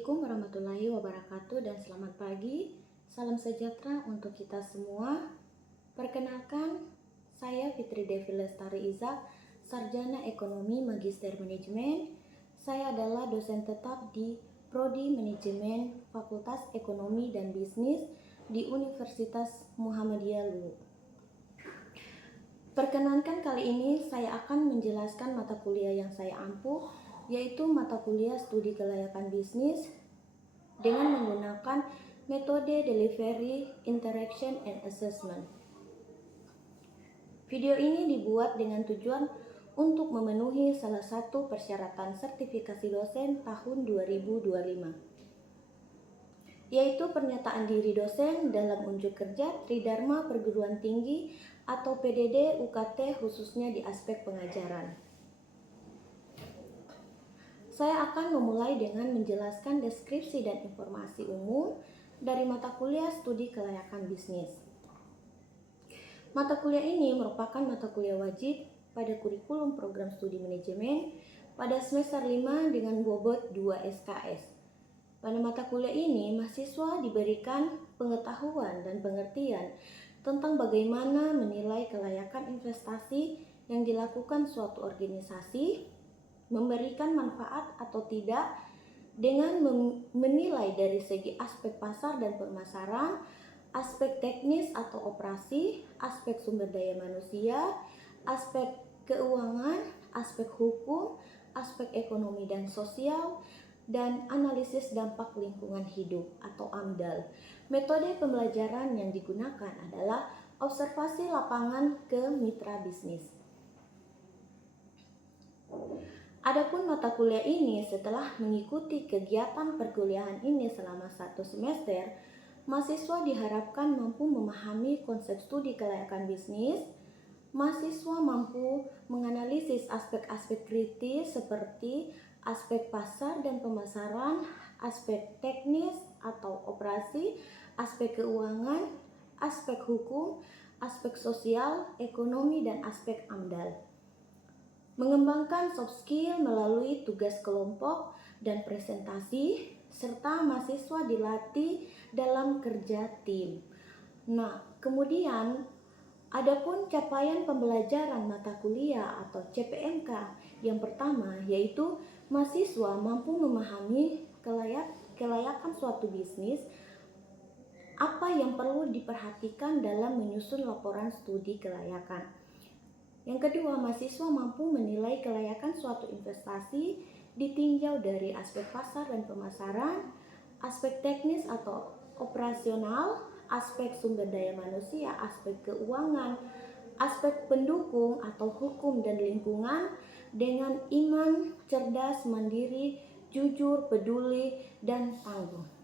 Assalamualaikum warahmatullahi wabarakatuh dan selamat pagi. Salam sejahtera untuk kita semua. Perkenalkan, saya Fitri Devi Lestari Izak, Sarjana Ekonomi Magister Manajemen. Saya adalah dosen tetap di Prodi Manajemen Fakultas Ekonomi dan Bisnis di Universitas Muhammadiyah Luwu. Perkenankan kali ini saya akan menjelaskan mata kuliah yang saya ampuh, yaitu mata kuliah studi kelayakan bisnis dengan menggunakan metode delivery, interaction, and assessment. Video ini dibuat dengan tujuan untuk memenuhi salah satu persyaratan sertifikasi dosen tahun 2025, yaitu pernyataan diri dosen dalam unjuk kerja Tridharma Perguruan Tinggi atau PDD UKT khususnya di aspek pengajaran. Saya akan memulai dengan menjelaskan deskripsi dan informasi umum dari mata kuliah studi kelayakan bisnis. Mata kuliah ini merupakan mata kuliah wajib pada kurikulum program studi manajemen pada semester 5 dengan bobot 2 SKS. Pada mata kuliah ini, mahasiswa diberikan pengetahuan dan pengertian tentang bagaimana menilai kelayakan investasi yang dilakukan suatu organisasi, memberikan manfaat atau tidak dengan menilai dari segi aspek pasar dan pemasaran, aspek teknis atau operasi, aspek sumber daya manusia, aspek keuangan, aspek hukum, aspek ekonomi dan sosial, dan analisis dampak lingkungan hidup atau AMDAL. Metode pembelajaran yang digunakan adalah observasi lapangan ke mitra bisnis. Adapun mata kuliah ini setelah mengikuti kegiatan perkuliahan ini selama 1 semester, mahasiswa diharapkan mampu memahami konsep studi kelayakan bisnis. Mahasiswa mampu menganalisis aspek-aspek kritis seperti aspek pasar dan pemasaran, aspek teknis atau operasi, aspek keuangan, aspek hukum, aspek sosial, ekonomi, dan aspek AMDAL. Mengembangkan soft skill melalui tugas kelompok dan presentasi, serta mahasiswa dilatih dalam kerja tim. Nah, kemudian adapun capaian pembelajaran mata kuliah atau CPMK yang pertama yaitu mahasiswa mampu memahami kelayakan suatu bisnis, apa yang perlu diperhatikan dalam menyusun laporan studi kelayakan. Yang kedua, mahasiswa mampu menilai kelayakan suatu investasi ditinjau dari aspek pasar dan pemasaran, aspek teknis atau operasional, aspek sumber daya manusia, aspek keuangan, aspek pendukung atau hukum dan lingkungan dengan iman, cerdas, mandiri, jujur, peduli, dan tangguh.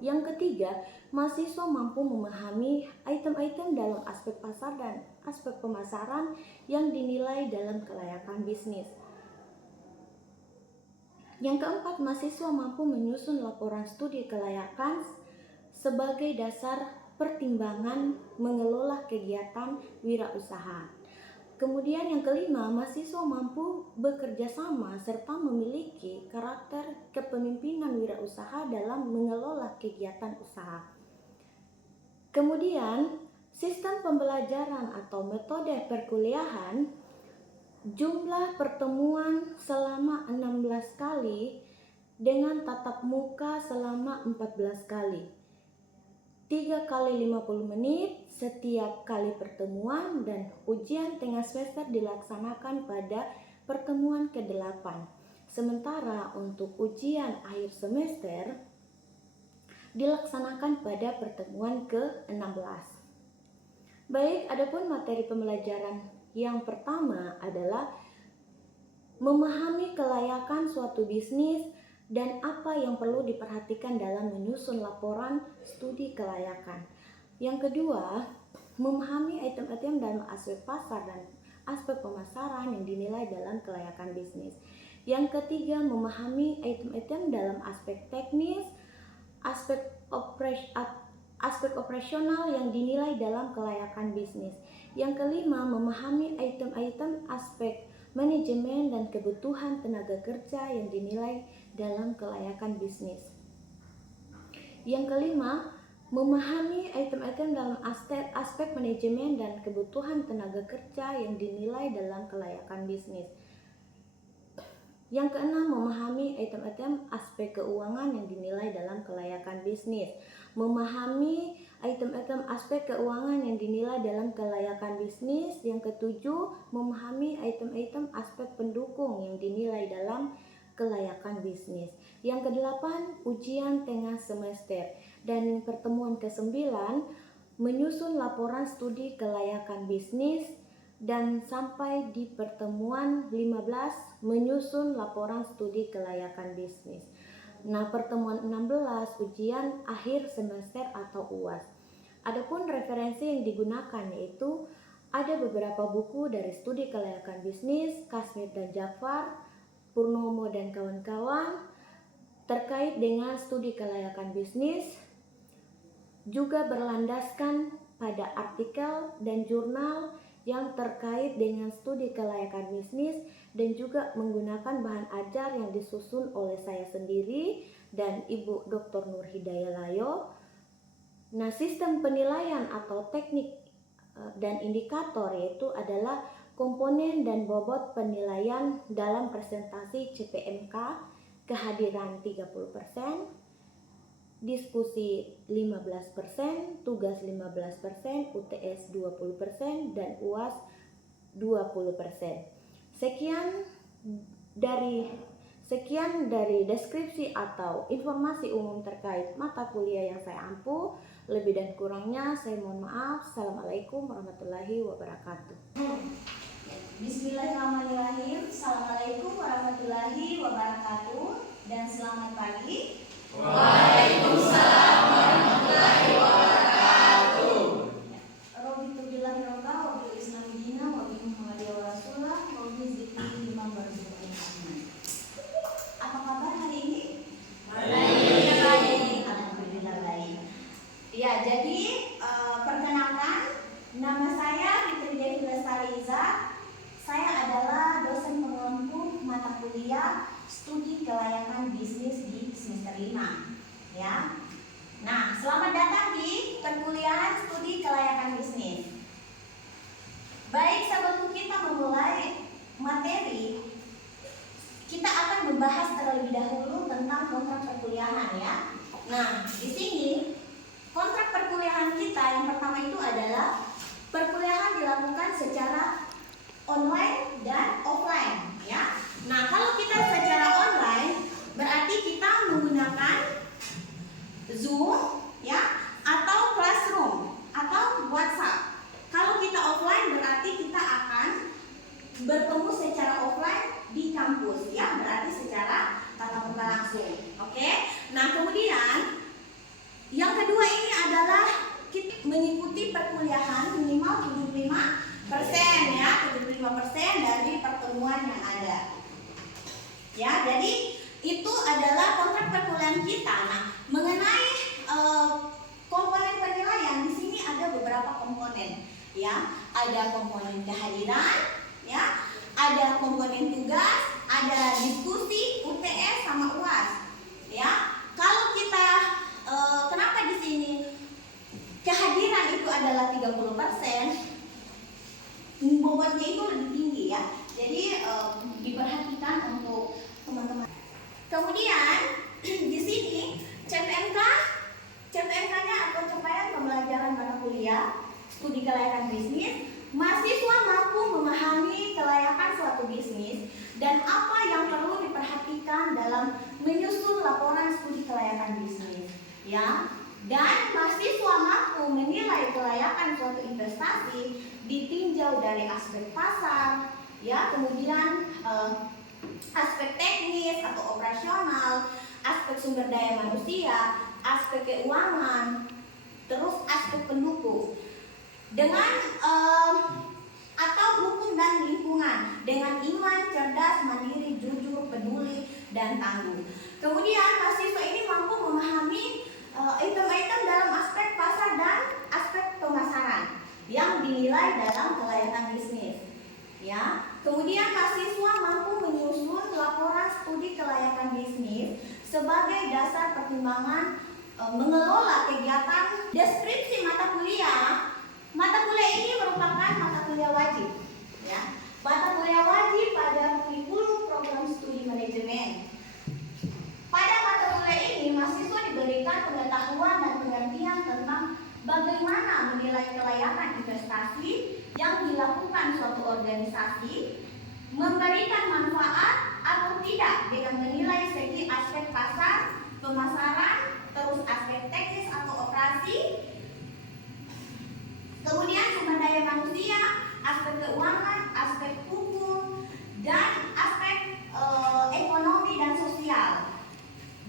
Yang ketiga, mahasiswa mampu memahami item-item dalam aspek pasar dan aspek pemasaran yang dinilai dalam kelayakan bisnis. Yang keempat, mahasiswa mampu menyusun laporan studi kelayakan sebagai dasar pertimbangan mengelola kegiatan wirausaha. Kemudian yang kelima, mahasiswa mampu bekerja sama serta memiliki karakter kepemimpinan wirausaha dalam mengelola kegiatan usaha. Kemudian, sistem pembelajaran atau metode perkuliahan, jumlah pertemuan selama 16 kali dengan tatap muka selama 14 kali. 3 kali 50 menit setiap kali pertemuan, dan ujian tengah semester dilaksanakan pada pertemuan ke-8. Sementara untuk ujian akhir semester dilaksanakan pada pertemuan ke-16. Baik, adapun materi pembelajaran yang pertama adalah memahami kelayakan suatu bisnis dan apa yang perlu diperhatikan dalam menyusun laporan studi kelayakan. Yang kedua, memahami item-item dalam aspek pasar dan aspek pemasaran yang dinilai dalam kelayakan bisnis. Yang ketiga, memahami item-item dalam aspek teknis, aspek operasional yang dinilai dalam kelayakan bisnis. Yang kelima, memahami item-item aspek manajemen dan kebutuhan tenaga kerja yang dinilai dalam kelayakan bisnis. Yang kelima, memahami item-item dalam aspek manajemen dan kebutuhan tenaga kerja yang dinilai dalam kelayakan bisnis. Yang keenam, memahami item-item aspek keuangan yang dinilai dalam kelayakan bisnis. Memahami item-item aspek keuangan yang dinilai dalam kelayakan bisnis. Yang ketujuh, memahami item-item aspek pendukung yang dinilai dalam kelayakan bisnis. Yang kedelapan, ujian tengah semester. Dan pertemuan ke-9, menyusun laporan studi kelayakan bisnis. Dan sampai di pertemuan 15, menyusun laporan studi kelayakan bisnis. Nah, pertemuan 16, ujian akhir semester atau UAS. Adapun referensi yang digunakan yaitu ada beberapa buku dari studi kelayakan bisnis, Kasmit dan Jafar, Purnomo dan kawan-kawan terkait dengan studi kelayakan bisnis, juga berlandaskan pada artikel dan jurnal yang terkait dengan studi kelayakan bisnis, dan juga menggunakan bahan ajar yang disusun oleh saya sendiri dan Ibu Dr. Nur Hidayah Layo. Nah, sistem penilaian atau teknik dan indikator yaitu adalah komponen dan bobot penilaian dalam presentasi CPMK, kehadiran 30%, diskusi 15%, tugas 15%, UTS 20%, dan UAS 20%. Sekian dari deskripsi atau informasi umum terkait mata kuliah yang saya ampu. Lebih dan kurangnya saya mohon maaf. Assalamualaikum warahmatullahi wabarakatuh. Bismillahirrahmanirrahim. Assalamualaikum warahmatullahi wabarakatuh. Dan selamat pagi. Waalaikumsalam warahmatullahi wabarakatuh. Robitu billahi robba wa bil islami dina wa bi Muhammadiyya wa rasulah wa bi zikri imam warzuqna amin. Apa kabar hari ini? Baik. Alhamdulillah baik. Ya, jadi perkenalkan, nama saya Fitri Devi Lestari Iza. Saya adalah dosen pengampu mata kuliah studi kelayakan bisnis di semester 5, ya. Nah, selamat datang di perkuliahan studi kelayakan bisnis. Baik, sebelum kita memulai materi, kita akan membahas terlebih dahulu tentang kontrak perkuliahan, ya. Nah, di sini kontrak perkuliahan kita yang pertama itu adalah perkuliahan dilakukan secara online dan offline, ya. Nah, kalau kita secara online berarti kita menggunakan Zoom, ya, atau Classroom atau WhatsApp. Kalau kita offline berarti kita akan bertemu secara offline di kampus, ya, berarti secara tatap muka langsung. Oke. Nah, kemudian yang kedua ini adalah kita mengikuti perkuliahan minimal 75%, ya, 75% dari pertemuan yang ada. Ya, jadi itu adalah kontrak perkuliahan kita. Nah, mengenai komponen penilaian di sini ada beberapa komponen, ya. Ada komponen kehadiran, ya. Ada komponen tugas, ada diskusi, UTS sama UAS, ya. Kalau kita kenapa di sini kehadiran itu adalah 30%, bobotnya itu lebih tinggi, ya. Jadi diperhatikan untuk teman-teman. Kemudian di sini CPMK-nya atau capaian pembelajaran mata kuliah studi kelayakan bisnis, mahasiswa mampu memahami kelayakan suatu bisnis dan apa yang perlu diperhatikan dalam menyusun laporan studi kelayakan bisnis, ya. Dan mahasiswa mampu menilai kelayakan suatu investasi ditinjau dari aspek pasar, ya, kemudian aspek teknis atau operasional, aspek sumber daya manusia, aspek keuangan, terus aspek pendukung. Dengan atau hukum dan lingkungan, dengan iman, cerdas, mandiri, jujur, peduli, dan tangguh. Kemudian mahasiswa ini mampu memahami item-item dalam aspek pasar dan aspek pemasaran yang dinilai dalam kelayakan bisnis, ya. kemudian mahasiswa mampu menyusun laporan studi kelayakan bisnis sebagai dasar pertimbangan mengelola kegiatan. Deskripsi mata kuliah. Mata kuliah ini merupakan mata kuliah wajib, ya. Mata kuliah wajib pada kurikulum program studi manajemen. Pada mata kuliah ini, mahasiswa diberikan pengetahuan dan pengertian tentang bagaimana menilai kelayakan investasi yang dilakukan suatu organisasi, memberikan manfaat atau tidak dengan menilai segi aspek pasar, pemasaran, terus aspek teknis atau operasi, kemudian sumber daya manusia, aspek keuangan, aspek hukum, dan aspek ekonomi dan sosial,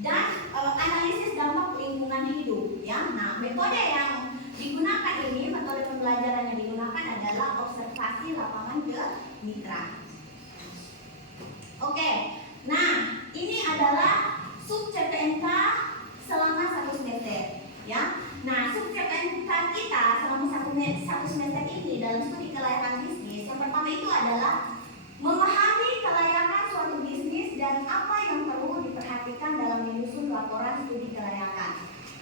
dan analisis dampak lingkungan hidup. Ya, nah metode yang digunakan ini, metode pembelajaran yang digunakan adalah observasi lapangan ke mitra. Oke, nah ini adalah sub CPNK selama 1 semester, ya. Nah, sub CPNK kita selama satu semester ini dalam studi kelayakan bisnis, yang pertama itu adalah memahami kelayakan suatu bisnis dan apa yang perlu diperhatikan dalam menyusun laporan studi kelayakan.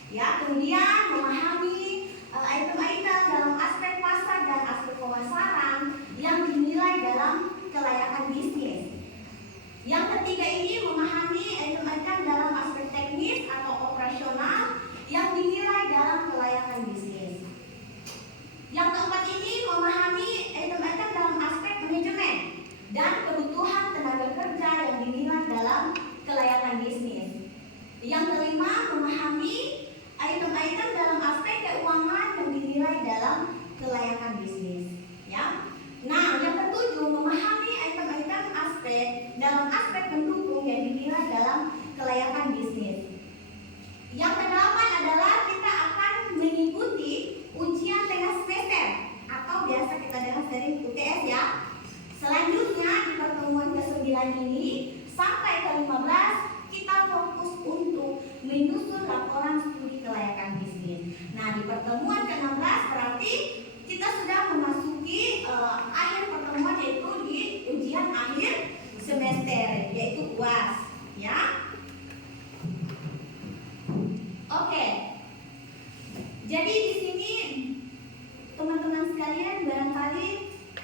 Ya, kemudian memahami item-item dalam aspek pasar dan aspek pemasaran yang dinilai dalam kelayakan bisnis. Yang ketiga ini memahami item-item dalam aspek teknis atau operasional yang dinilai dalam kelayakan bisnis. Yang keempat ini memahami item-item dalam aspek manajemen dan kebutuhan tenaga kerja yang dinilai dalam kelayakan bisnis. Yang kelima memahami item-item dalam aspek keuangan yang dinilai dalam kelayakan bisnis. Ya. Nah, yang ketujuh memahami item-item aspek dalam aspek pendukung yang dinilai dalam kelayakan bisnis. Yang kedelapan adalah kita akan mengikuti ujian tengah semester atau biasa kita dengar sering UTS, ya. Selanjutnya di pertemuan ke-9 ini sampai ke-15 kita fokus untuk menyusun laporan studi kelayakan bisnis. Nah, di pertemuan ke-16 berarti kita sudah memasuki akhir pertemuan, yaitu di ujian akhir semester, yaitu UAS, ya. Oke. Jadi di sini teman-teman sekalian barangkali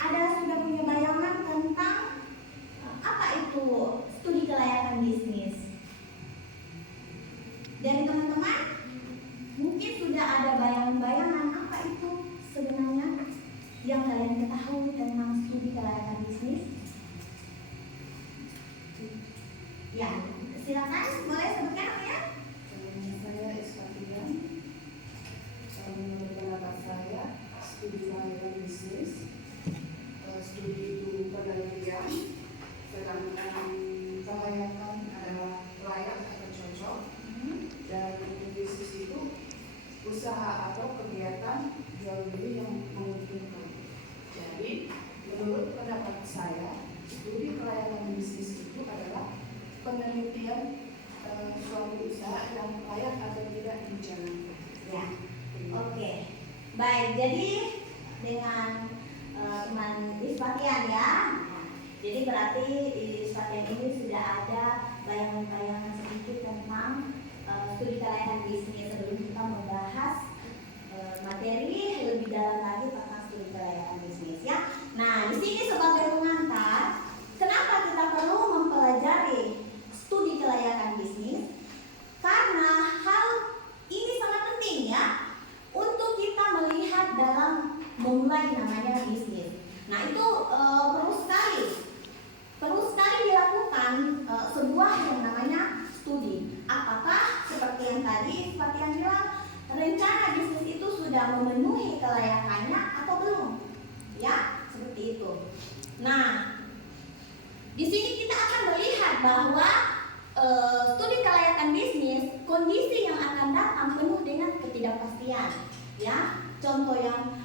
sudah punya bayangan tentang apa itu studi kelayakan bisnis. Dan teman-teman mungkin sudah ada bayangan-bayangan apa itu sebenarnya yang kalian ketahui tentang studi kelayakan bisnis. Ya, silakan boleh sebutkan namanya. Saya Espatian. Menurut pendapat saya, studi kelayakan bisnis, studi itu penelitian, sedangkan kelayakan adalah layak atau cocok, dan untuk bisnis itu usaha atau kegiatan jual beli yang menguntungkan. Jadi, menurut pendapat saya, studi kelayakan bisnis itu adalah penelitian suatu usaha yang layak atau tidak dijalankan. Ya, oke. Baik, jadi dengan teman Ispatian, ya. Jadi berarti Ispatian ini sudah ada bayangan-bayangan sedikit tentang studi kelayakan bisnis sebelum kita membahas materi lebih dalam lagi tentang studi kelayakan bisnis, ya. Nah, di sini sebagai pengantar, kenapa kita perlu mempelajari studi kelayakan bisnis? Karena hal ini sangat penting, ya, untuk kita melihat dalam memulai namanya bisnis. Nah, itu perlu sekali dilakukan sebuah yang namanya studi. Apakah seperti yang tadi seperti yang bilang, rencana bisnis itu sudah memenuhi kelayakannya atau belum? Ya, seperti itu. Nah, di sini kita akan melihat bahwa studi kelayakan bisnis, kondisi yang akan datang penuh dengan ketidakpastian. Ya, contoh yang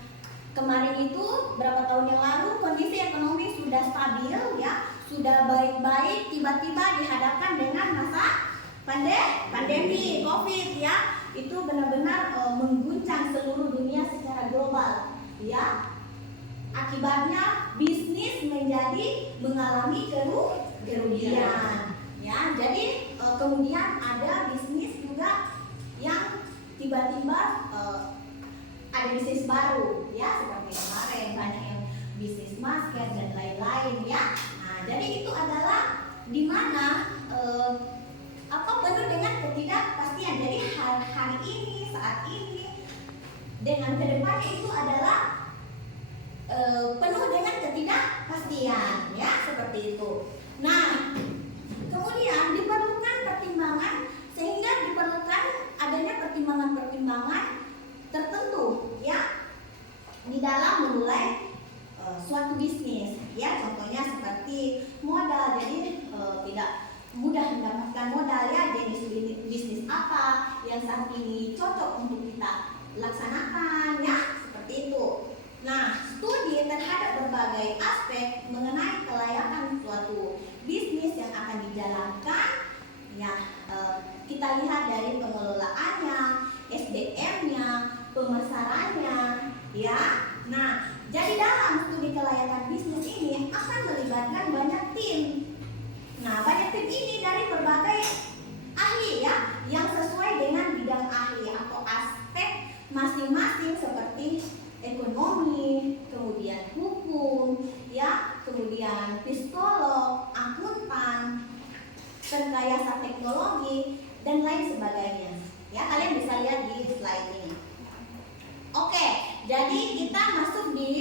kemarin itu berapa tahun yang lalu kondisi ekonomi sudah stabil, ya, sudah baik-baik, tiba-tiba dihadapkan dengan masa pandemi COVID, ya, itu benar-benar mengguncang seluruh dunia secara global, ya. Akibatnya bisnis bisnis menjadi mengalami kerugian. Ya, jadi kemudian ada bisnis juga yang tiba-tiba ada bisnis baru, ya seperti kemarin banyak yang bisnis masker dan lain-lain, ya. Nah, jadi itu adalah di mana penuh dengan ketidakpastian. Jadi hari ini, saat ini, dengan kedepannya itu adalah penuh dengan ketidakpastian, ya seperti itu. Nah, kemudian diperlukan pertimbangan, sehingga diperlukan adanya pertimbangan-pertimbangan tertentu, ya, di dalam memulai suatu bisnis, ya. Contohnya seperti modal, jadi tidak mudah mendapatkan modal, ya. Jenis bisnis apa yang saat ini cocok untuk kita laksanakan, ya, seperti itu. Nah, studi terhadap berbagai aspek mengenai kelayakan suatu bisnis yang akan dijalankan, ya, kita lihat dari pengelolaannya, SDM-nya, pemasarannya, ya. Nah, jadi dalam studi kelayakan bisnis ini akan melibatkan banyak tim. Nah, banyak tim ini dari berbagai ahli, ya, yang sesuai dengan bidang ahli atau aspek masing-masing seperti ekonomi, kemudian hukum, ya, kemudian psikolog, akuntan, rekayasa teknologi, dan lain sebagainya. Ya, kalian bisa lihat di slide ini. Oke, jadi kita masuk di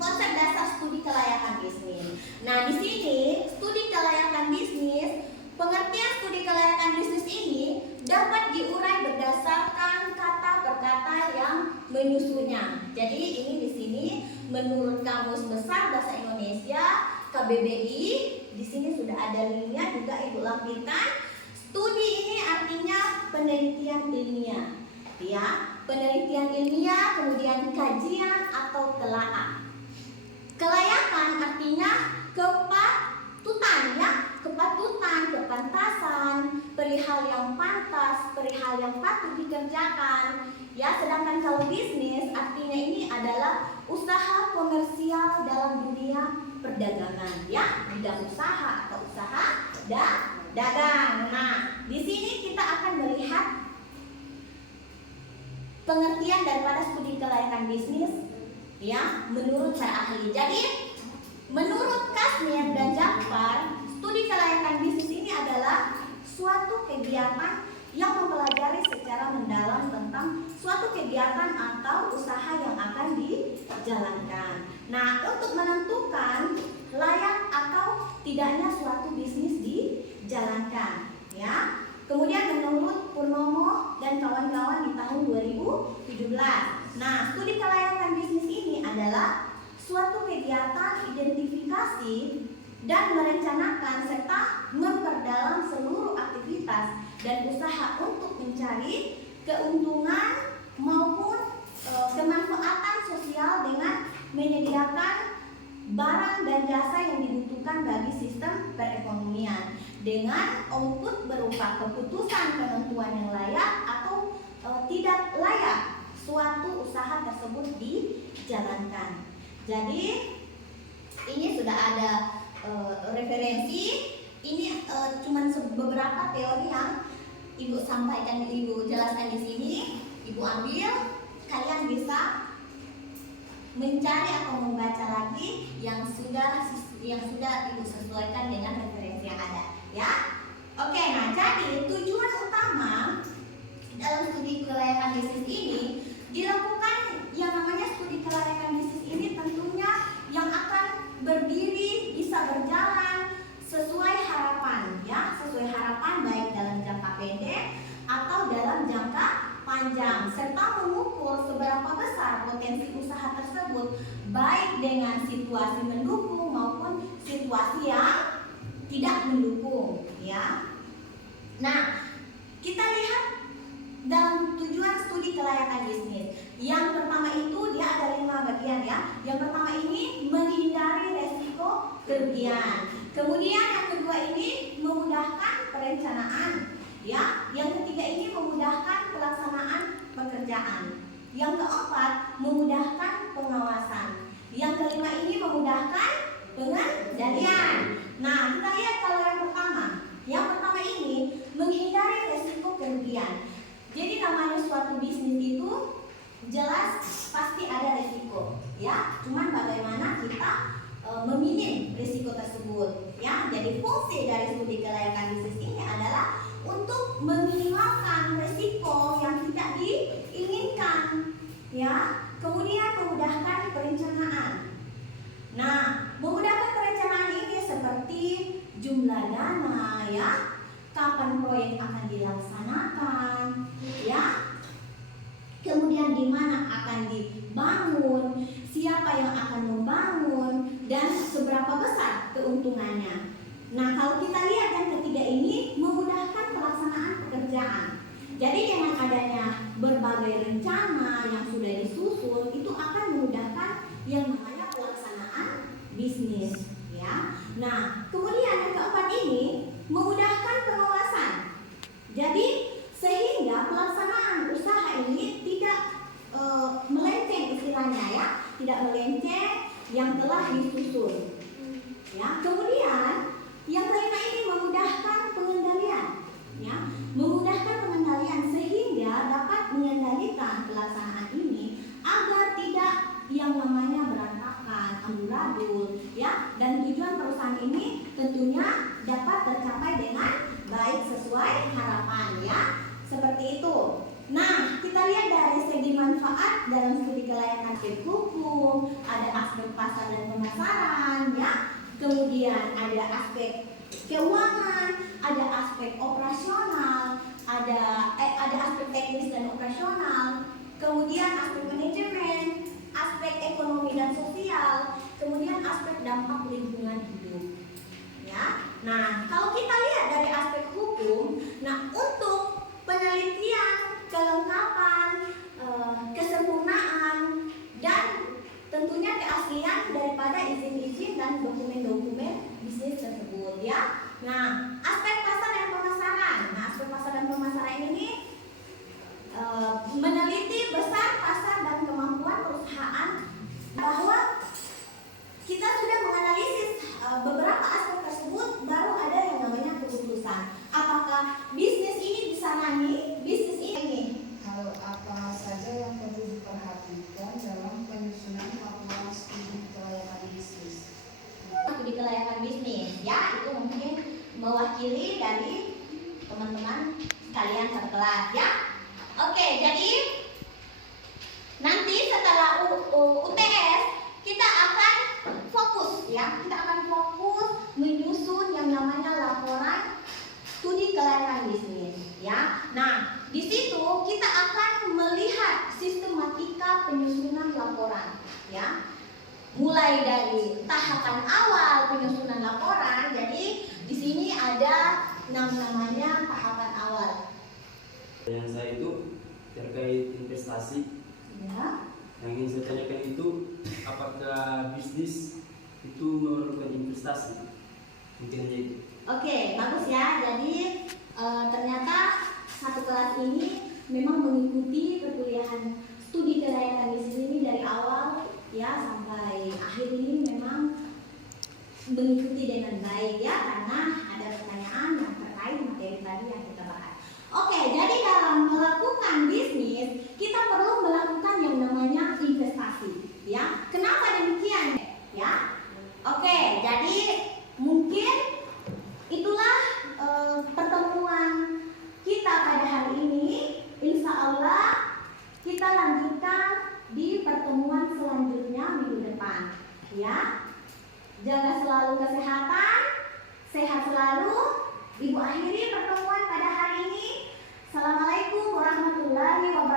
konsep dasar studi kelayakan bisnis. Nah, di sini studi kelayakan bisnis, pengertian studi kelayakan bisnis ini dapat diurai berdasarkan kata per kata yang menyusunnya. Jadi ini di sini menurut Kamus Besar Bahasa Indonesia KBBI, di sini sudah ada linknya juga Ibu lampirkan. Studi ini artinya penelitian ilmiah, ya, penelitian ilmiah, kemudian kajian atau telaah. Kelayakan artinya kepatutan, ya, kepatutan, kepantasan, perihal yang pantas, perihal yang patut dikerjakan, ya. Sedangkan kalau bisnis artinya ini adalah usaha komersial dalam dunia perdagangan, ya, bidang usaha atau usaha dagang. Nah, di sini kita akan melihat pengertian daripada studi kelayakan bisnis, ya, menurut para ahli. Jadi, menurut Kasmir dan Jafar, studi kelayakan bisnis ini adalah suatu kegiatan yang mempelajari secara mendalam tentang suatu kegiatan atau usaha yang akan dijalankan. Nah, untuk menentukan layak atau tidaknya suatu bisnis dijalankan, ya. Kemudian menurut Purnomo dan kawan-kawan di tahun 2017. Nah, studi kelayakan bisnis ini adalah suatu kegiatan identifikasi dan merencanakan serta memperdalam seluruh aktivitas dan usaha untuk mencari keuntungan maupun kemanfaatan sosial dengan menyediakan barang dan jasa yang dibutuhkan bagi sistem perekonomian dengan output berupa keputusan penentuan yang layak atau tidak layak suatu usaha tersebut dijalankan. Jadi ini sudah ada referensi. Ini cuman beberapa teori yang Ibu sampaikan, Ibu jelaskan di sini. Ibu ambil, kalian bisa mencari atau membaca lagi yang sudah Ibu sesuaikan dengan referensi yang ada, ya. Oke, nah jadi tujuan utama dalam studi kelayakan bisnis ini dilakukan yang namanya studi kelayakan bisnis ini tentunya yang akan berdiri bisa berjalan sesuai harapan, ya, sesuai harapan baik dalam jangka pendek atau dalam jangka panjang, serta mengukur seberapa besar potensi usaha tersebut baik dengan situasi mendukung maupun situasi yang tidak mendukung, ya. Nah, kita lihat dalam tujuan studi kelayakan bisnis. Yang pertama itu dia ada 5 bagian, ya. Yang pertama ini menghindari resiko kerugian. Kemudian yang kedua ini memudahkan perencanaan, ya. Yang ketiga ini memudahkan pelaksanaan pekerjaan. Yang keempat memudahkan pengawasan. yang kelima ini memudahkan pengendalian. Nah, kita lihat kalau yang pertama. Yang pertama ini menghindari resiko kerugian. Jadi namanya suatu bisnis itu jelas pasti ada resiko, ya. Cuman bagaimana kita meminim risiko tersebut, ya. Jadi fungsi dari studi kelayakan bisnis ini adalah untuk meminimalkan risiko yang tidak diinginkan, ya. Kemudian memudahkan perencanaan. Nah, memudahkan perencanaan ini seperti jumlah dana, ya, kapan proyek akan dilaksanakan, ya. Kemudian di mana akan dibangun, siapa yang akan membangun, dan seberapa besar keuntungannya. Nah, kalau kita lihat yang ketiga ini memudahkan pelaksanaan pekerjaan. Jadi dengan adanya berbagai rencana yang sudah disusun itu akan memudahkan yang namanya pelaksanaan bisnis, ya. Nah, kemudian yang keempat ini memudahkan pengawasan. Jadi sehingga pelaksanaan usaha ini tidak melenceng istilahnya, ya, tidak melenceng yang telah disusun, ya. Kemudian yang kelima ini memudahkan pengendalian, ya, memudahkan pengendalian sehingga dapat mengendalikan pelaksanaan ini agar tidak yang namanya berantakan, amburadul, ya, dan tujuan perusahaan ini tentunya dapat tercapai dengan baik sesuai harapan, ya, seperti itu. Nah, kita lihat dari segi manfaat dalam studi kelayakan aspek hukum, ada aspek pasar dan pemasaran, ya, kemudian ada aspek keuangan, ada aspek operasional, ada aspek teknis dan operasional, kemudian aspek manajemen, aspek ekonomi dan sosial, kemudian aspek dampak lingkungan hidup, ya. Nah, kalau kita lihat dari aspek hukum, nah untuk penelitian, kelengkapan, kesempurnaan, dan tentunya keaslian daripada izin-izin dan dokumen-dokumen bisnis tersebut, ya. Nah, aspek pasar dan pemasaran. Nah, aspek pasar dan pemasaran ini meneliti besar pasar dan kemampuan perusahaan, bahwa kita sudah menganalisis beberapa aspek tersebut, baru ada yang namanya keputusan. Apakah bisnis ini bisa running, bisnis ini? Hal apa saja yang perlu diperhatikan dalam penyusunan laporan studi kelayakan bisnis? Studi kelayakan bisnis, ya, itu mungkin mewakili dari teman-teman sekalian sekelas, ya. Oke, jadi nanti setelah UTS kita akan fokus, ya, kita akan fokus menyusun yang namanya laporan studi kelayakan bisnis, ya. Nah, di situ kita akan melihat sistematika penyusunan laporan, ya. Mulai dari tahapan awal penyusunan laporan. Jadi di sini ada namanya tahapan awal. Yang saya itu terkait investasi. Ya. Yang ingin saya tanyakan itu, apakah bisnis itu memerlukan investasi? Mungkin hanya itu. Oke, bagus ya. Jadi ternyata satu kelas ini memang mengikuti perkuliahan studi kelayakan bisnis ini dari awal, ya, sampai akhir ini memang mengikuti dengan baik, ya, karena ada pertanyaan yang terkait materi tadi yang kita bahas. Oke, jadi dalam melakukan bisnis kita perlu melakukan yang namanya investasi, ya. Kenapa demikian, ya? Oke, jadi mungkin itulah pertemuan kita pada hari ini. Insya Allah kita lanjutkan di pertemuan selanjutnya minggu depan, ya. Jaga selalu kesehatan, sehat selalu. Ibu akhiri pertemuan pada hari ini. Assalamualaikum warahmatullahi wabarakatuh.